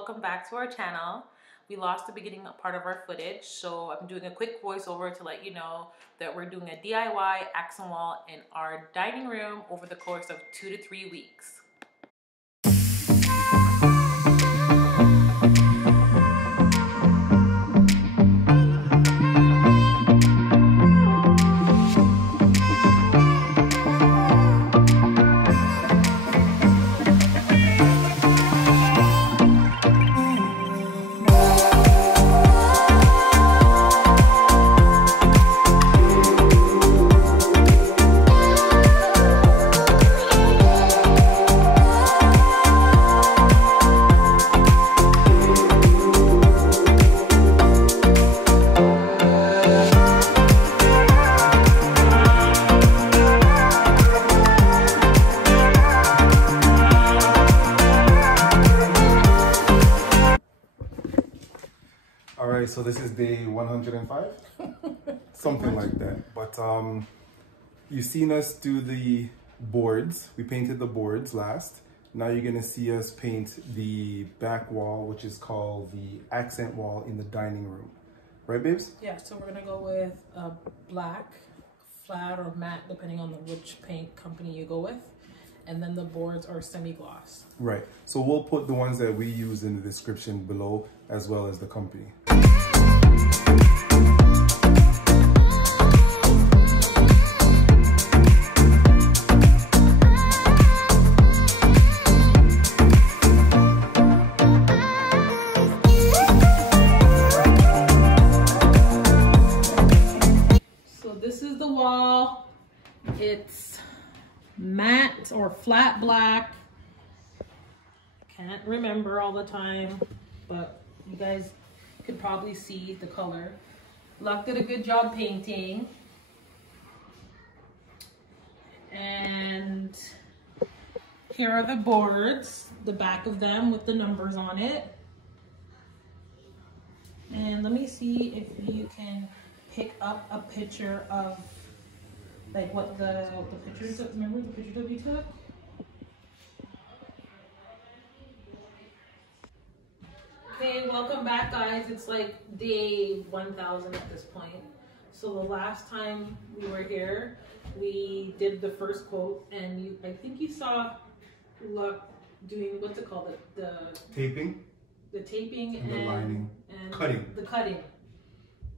welcome back to our channel. We lost the beginning part of our footage, so I'm doing a quick voiceover to let you know that we're doing a DIY accent wall in our dining room over the course of 2 to 3 weeks. So this is day 105, something like that. But you've seen us do the boards. We painted the boards last. Now you're gonna see us paint the back wall, which is called the accent wall in the dining room. Right, babes? Yeah, so we're gonna go with a black, flat or matte, depending on which paint company you go with. And then the boards are semi-gloss. Right. So we'll put the ones that we use in the description below, as well as the company. So this is the wall. It's matte or flat black. Can't remember all the time, but you guys could probably see the color. Luck did a good job painting. And here are the boards, the back of them with the numbers on it. And let me see if you can pick up a picture of like what the pictures that, remember the pictures that we took? Okay, welcome back guys. It's like day 1000 at this point. So the last time we were here, we did the first quote and I think you saw Luck doing, what's it called? The Taping. The taping and the lining. And cutting. The cutting.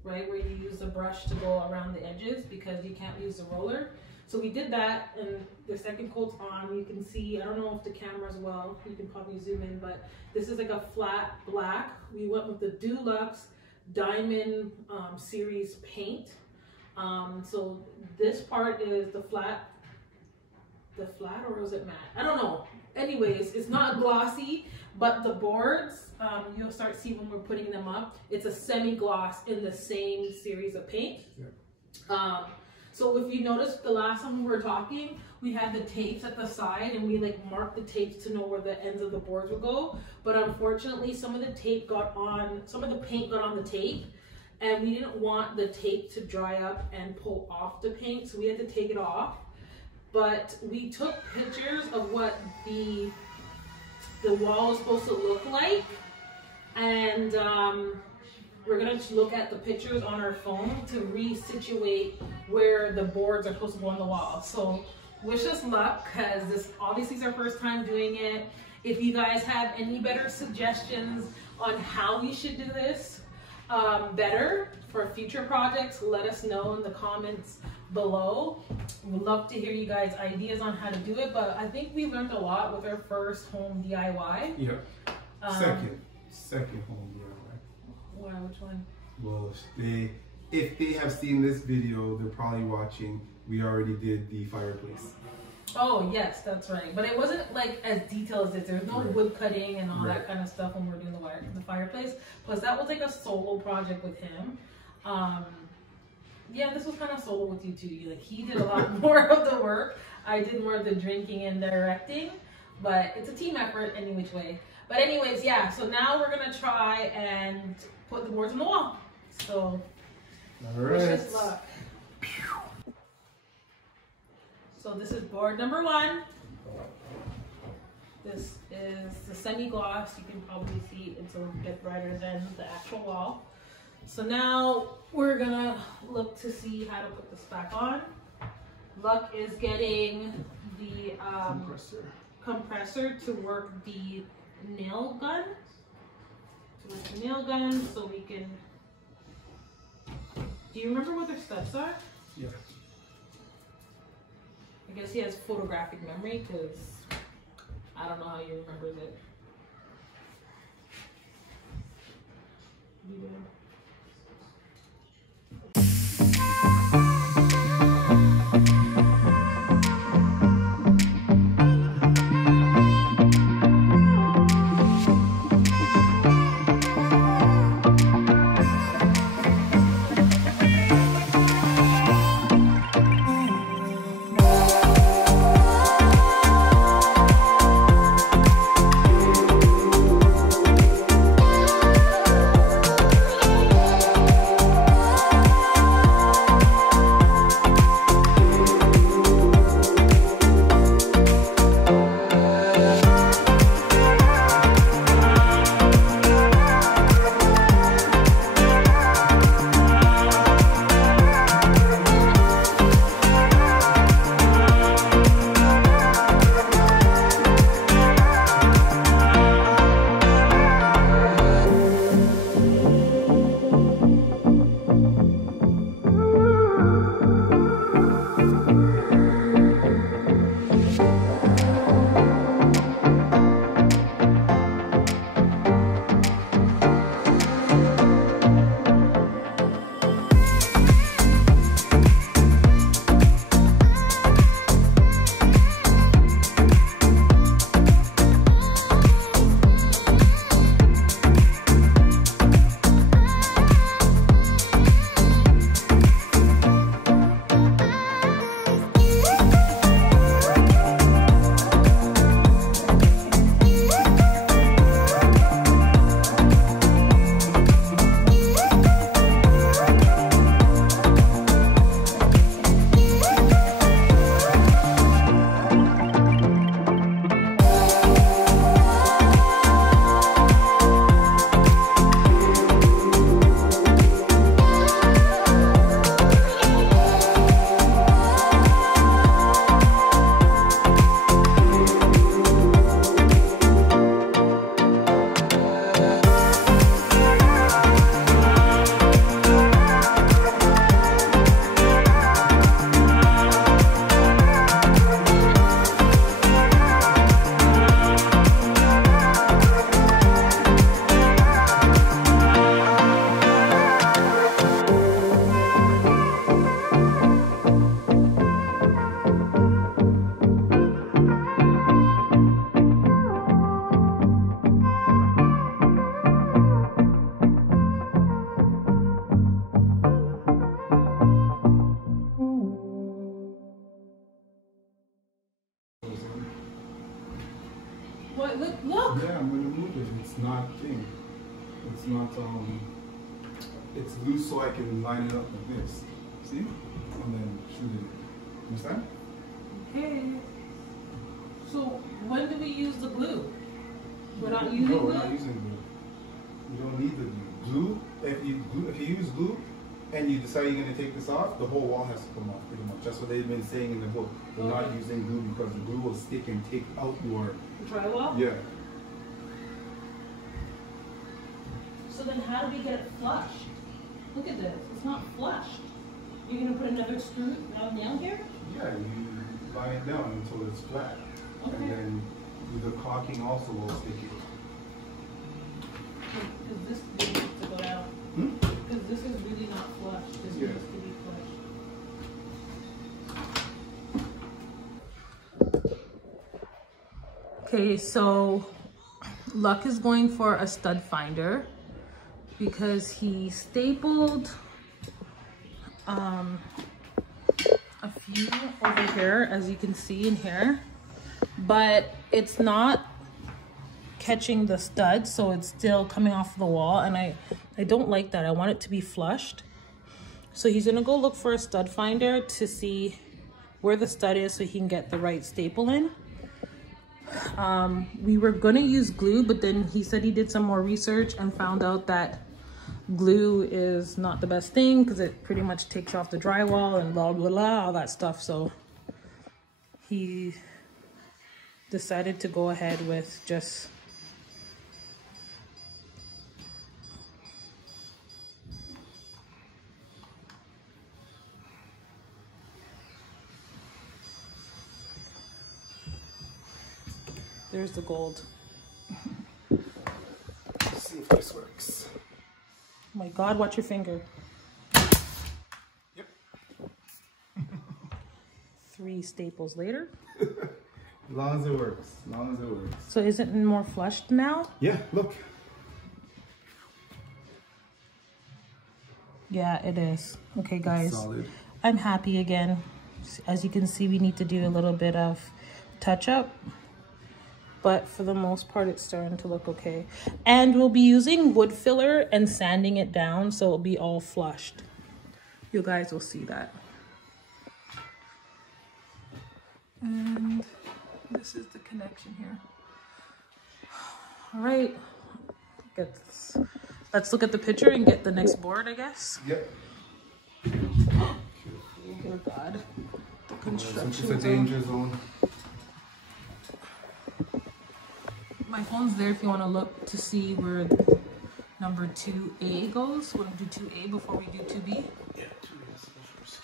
Right, where you use the brush to go around the edges because you can't use the roller. So we did that, and the second coat's on. You can see, I don't know if the camera's well, you can probably zoom in, but this is like a flat black. We went with the Dulux Diamond series paint. So this part is the flat or is it matte? I don't know. Anyways, it's not glossy, but the boards, you'll start seeing when we're putting them up. It's a semi-gloss in the same series of paint. Yeah. So if you noticed the last time we were talking, we had the tapes at the side and we like marked the tapes to know where the ends of the boards would go. But unfortunately, some of the paint got on the tape and we didn't want the tape to dry up and pull off the paint. So we had to take it off. But we took pictures of what the wall was supposed to look like, and we're gonna look at the pictures on our phone to resituate where the boards are supposed to go on the wall. So wish us luck, because this obviously is our first time doing it. If you guys have any better suggestions on how we should do this better for future projects, let us know in the comments below. We'd love to hear you guys' ideas on how to do it, but I think we learned a lot with our first home DIY. Yeah. Second home DIY. Wow, which one? Well, if they have seen this video, they're probably watching. We already did the fireplace. Oh yes, that's right. But it wasn't like as detailed as this. There's no wood cutting and all that kind of stuff when we're doing the fireplace. Plus that was like a solo project with him. Yeah, this was kind of solo with you too. Like he did a lot more of the work. I did more of the drinking and directing, but it's a team effort any which way. But anyways, yeah, so now we're gonna try and put the boards on the wall. So wish us luck. So this is board number 1. This is the Semi Gloss. You can probably see it's a bit brighter than the actual wall. So now we're gonna look to see how to put this back on. Luck is getting the compressor to work the nail gun. So we can. Do you remember what their steps are? Yeah. I guess he has photographic memory because I don't know how he remembers it. Yeah. What? Look! Yeah, I'm gonna move it. It's not thing. It's not It's loose, so I can line it up like this. See? And then shoot it. Understand? Okay. So when do we use the glue? We're not using glue? glue? No, we're not using glue. You don't need the glue. If you use glue and you decide you're gonna take this off, the whole wall has to come off pretty much. That's what they've been saying in the book. We're not using glue because the glue will stick and take out your drywall? Yeah. So then how do we get it flush? Look at this. It's not flush. You're gonna put another screw nail here? Yeah, you line it down until it's flat. Okay. And then the caulking also will stick it. Because this needs to go down. Because this is really not flush. This needs to be flush. Okay, so Luck is going for a stud finder because he stapled a few over here, as you can see in here, but it's not catching the stud, so it's still coming off the wall, and I don't like that. I want it to be flushed. So he's gonna go look for a stud finder to see where the stud is so he can get the right staple in. We were gonna use glue, but then he said he did some more research and found out that glue is not the best thing because it pretty much takes off the drywall and blah, blah, blah, all that stuff. So he decided to go ahead with just there's the gold. Let's see if this works. Oh my God, watch your finger. Yep. 3 staples later. As long as it works. As long as it works. So is it more flushed now? Yeah, look. Yeah, it is. Okay, guys. Solid. I'm happy again. As you can see, we need to do a little bit of touch up. But for the most part, it's starting to look okay. And we'll be using wood filler and sanding it down so it'll be all flushed. You guys will see that. And this is the connection here. All right, let's look at the picture and get the next board, I guess. Yep. Oh God, the construction. It's a danger zone. My phone's there if you want to look to see where number 2A goes. Want to do 2A before we do 2B? Yeah, 2A is the first.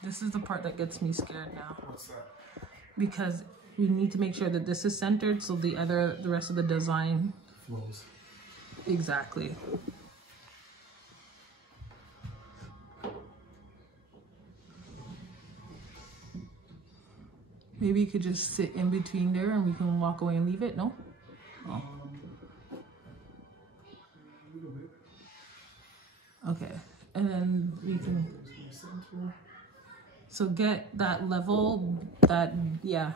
This is the part that gets me scared now. What's that? Because we need to make sure that this is centered so the rest of the design flows. Exactly. Maybe you could just sit in between there and we can walk away and leave it, no? Oh. A little bit. Okay, and then we can... So get that level, yeah.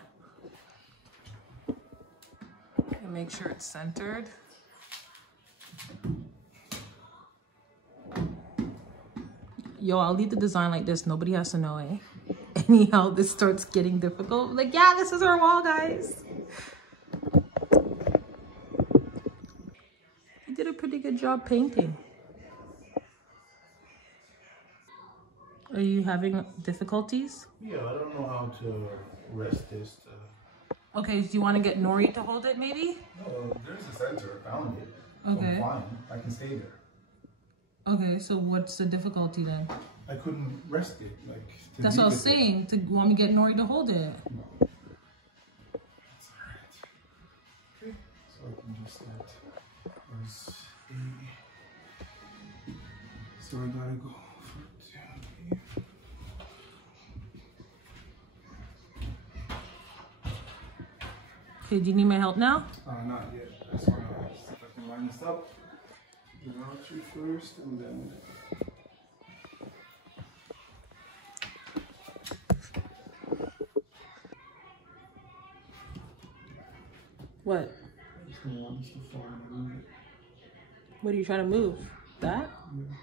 And make sure it's centered. Yo, I'll leave the design like this. Nobody has to know, eh? Anyhow, this starts getting difficult. Like, yeah, this is our wall, guys. You did a pretty good job painting. Are you having difficulties? Yeah, I don't know how to rest this. Okay, do you want to get Nori to hold it, maybe? No, there's a center. I found it. Okay. So I'm fine. I can stay there. Okay, so what's the difficulty then? I couldn't rest it. Like. That's what I was saying. To want me to get Nori to hold it? No. That's alright. Okay. So I can just start. Where's A? So I gotta go for 2B. Okay, do you need my help now? Not yet. I just wanna see if I can line this up. Without you first, and then. What? I just don't want this to fall and move it. What are you trying to move? That? Yeah.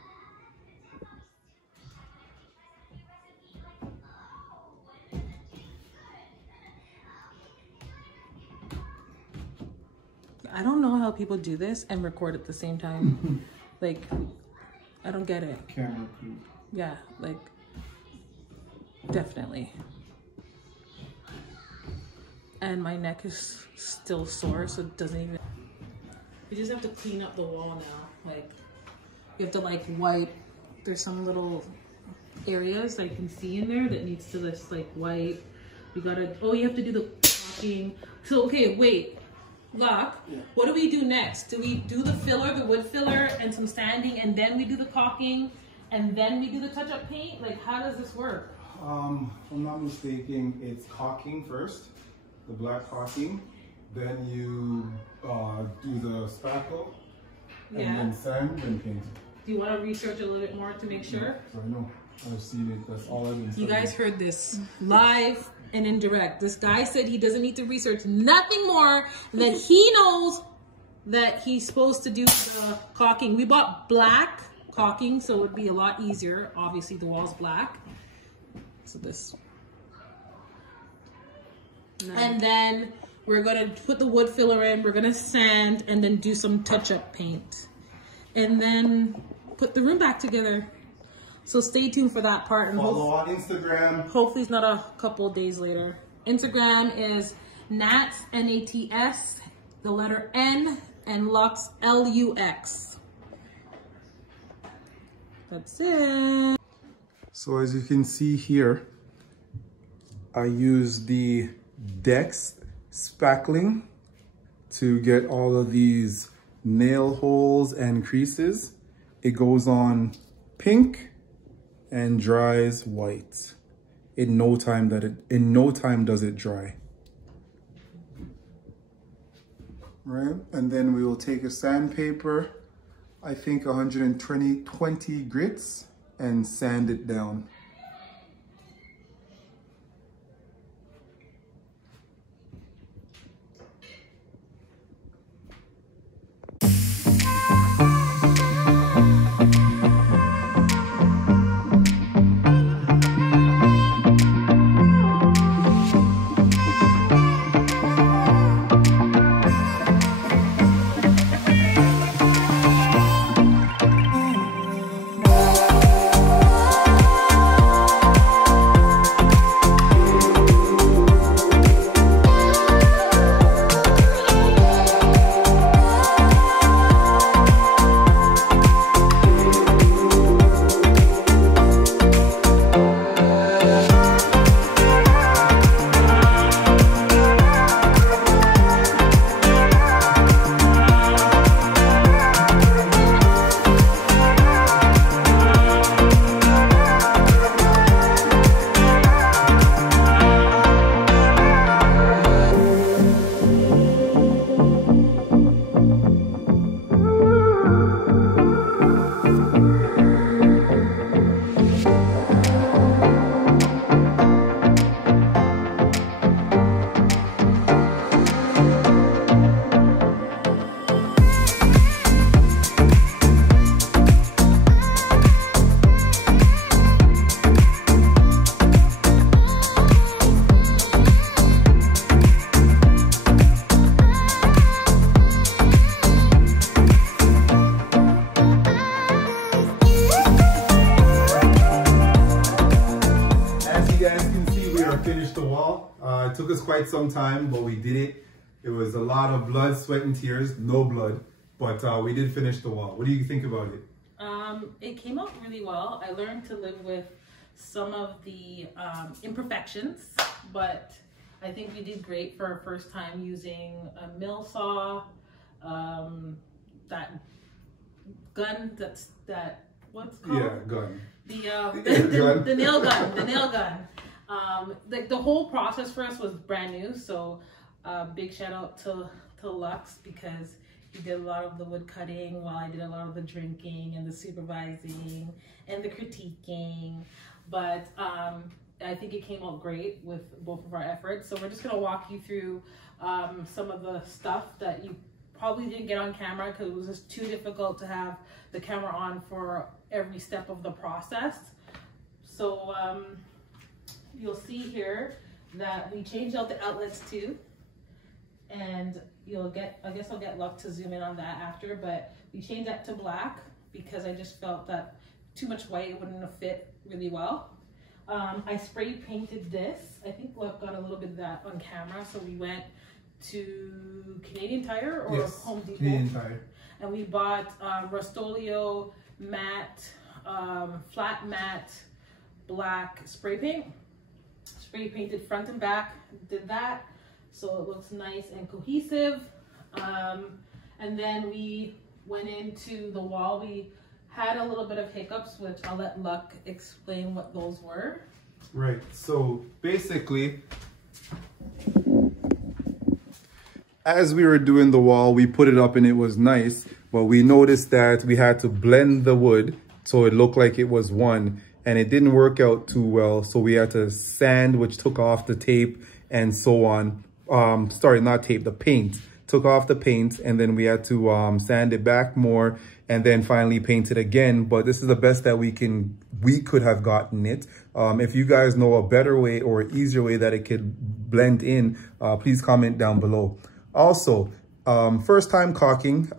I don't know how people do this and record at the same time. Like, I don't get it. Camera crew. Yeah, like, definitely. And my neck is still sore, so it doesn't even... You just have to clean up the wall now. Like, you have to like wipe. There's some little areas that you can see in there that needs to just like wipe. You gotta, oh, you have to do the caulking. So, okay, wait. Lock, yeah. What do we do next? Do we do the filler, the wood filler, and some sanding, and then we do the caulking, and then we do the touch-up paint? Like, how does this work? If I'm not mistaken, it's caulking first, the black caulking. Then you do the spackle, and then sand and paint. Do you want to research a little bit more to make sure? No, sorry, no. I've seen it. That's all I've been studying. You guys heard this live and indirect. This guy said he doesn't need to research nothing more, that he knows that he's supposed to do the caulking. We bought black caulking, so it would be a lot easier. Obviously, the wall's black. So this. And then we're gonna put the wood filler in, we're gonna sand, and then do some touch-up paint. And then put the room back together. So stay tuned for that part. And follow on Instagram. Hopefully it's not a couple of days later. Instagram is Nats, N-A-T-S, the letter N, and Lux, L-U-X. That's it. So as you can see here, I use the Dex spackling to get all of these nail holes and creases. It goes on pink and dries white. In no time does it dry. Right, and then we will take a sandpaper, I think 120 grits, and sand it down. It took us quite some time, but we did it. It was a lot of blood, sweat, and tears. No blood, but we did finish the wall. What do you think about it? It came out really well. I learned to live with some of the imperfections, but I think we did great for our first time using a mill saw, that gun, what's it called? Yeah, gun. The nail gun. The whole process for us was brand new, so big shout out to Lux, because he did a lot of the wood cutting while I did a lot of the drinking and the supervising and the critiquing. But I think it came out great with both of our efforts. So we're just gonna walk you through some of the stuff that you probably didn't get on camera because it was just too difficult to have the camera on for every step of the process. So you'll see here that we changed out the outlets too, and I guess I'll get Luck to zoom in on that after, but we changed that to black because I just felt that too much white, it wouldn't have fit really well. I spray painted this. I think Luck got a little bit of that on camera, so we went to Canadian Tire or yes, Home Depot. Canadian Tire. And we bought Rust-Oleum matte, flat matte black spray paint. Spray painted front and back, did that, so it looks nice and cohesive. And then we went into the wall. We had a little bit of hiccups, which I'll let Luck explain what those were. Right, so basically, as we were doing the wall, we put it up and it was nice, but we noticed that we had to blend the wood so it looked like it was one, and it didn't work out too well, so we had to sand, which took off the tape and so on. Sorry, not tape, the paint took off the paint, and then we had to sand it back more, and then finally paint it again. But this is the best that we could have gotten it. If you guys know a better way or easier way that it could blend in, please comment down below. Also, first time caulking.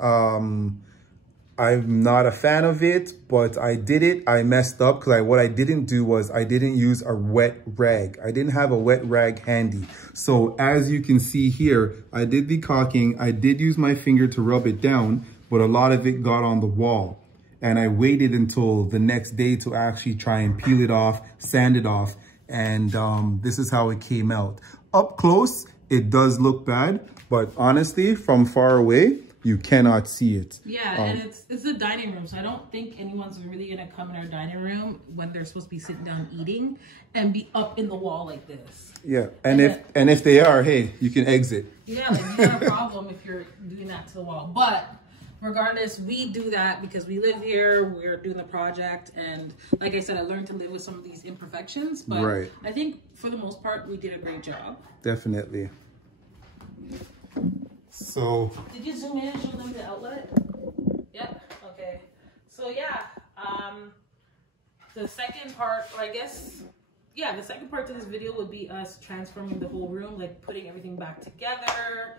I'm not a fan of it, but I did it. I messed up because what I didn't do was I didn't use a wet rag. I didn't have a wet rag handy. So as you can see here, I did the caulking. I did use my finger to rub it down, but a lot of it got on the wall. And I waited until the next day to actually try and peel it off, sand it off. And this is how it came out. Up close, it does look bad, but honestly, from far away, you cannot see it. Yeah, and it's a dining room, so I don't think anyone's really gonna come in our dining room when they're supposed to be sitting down eating and be up in the wall like this. Yeah, and if they are, hey, you can exit. Yeah, like you got a problem if you're doing that to the wall. But regardless, we do that because we live here, we're doing the project, and like I said, I learned to live with some of these imperfections, but right. I think for the most part, we did a great job. Definitely. So did you zoom in and show them the outlet? Yep. Okay. So yeah, the second part, or I guess, yeah, the second part to this video would be us transforming the whole room, like putting everything back together.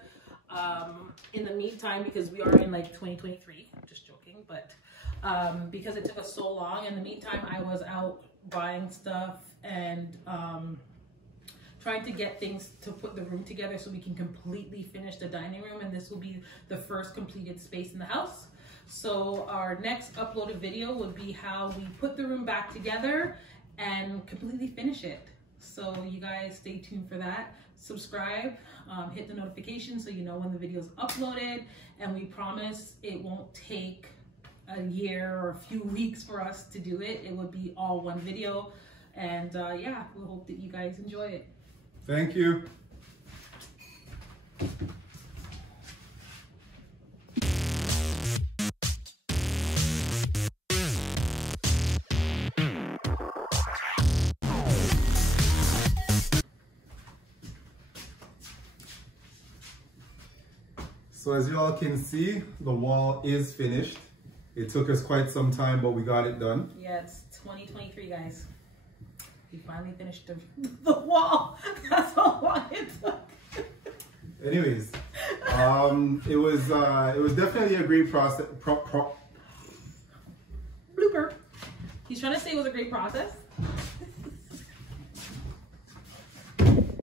In the meantime, because we are in like 2023, I'm just joking, but because it took us so long, in the meantime, I was out buying stuff and trying to get things to put the room together so we can completely finish the dining room, and this will be the first completed space in the house. So our next uploaded video would be how we put the room back together and completely finish it. So you guys stay tuned for that. Subscribe, hit the notification so you know when the video is uploaded, and we promise it won't take a year or a few weeks for us to do it. It would be all one video, and yeah, we hope that you guys enjoy it. thank you. So as you all can see, the wall is finished. It took us quite some time, but we got it done. Yeah, it's 2023, guys. We finally finished the wall. That's how long it took. Anyways, it was definitely a great process. Blooper. He's trying to say it was a great process.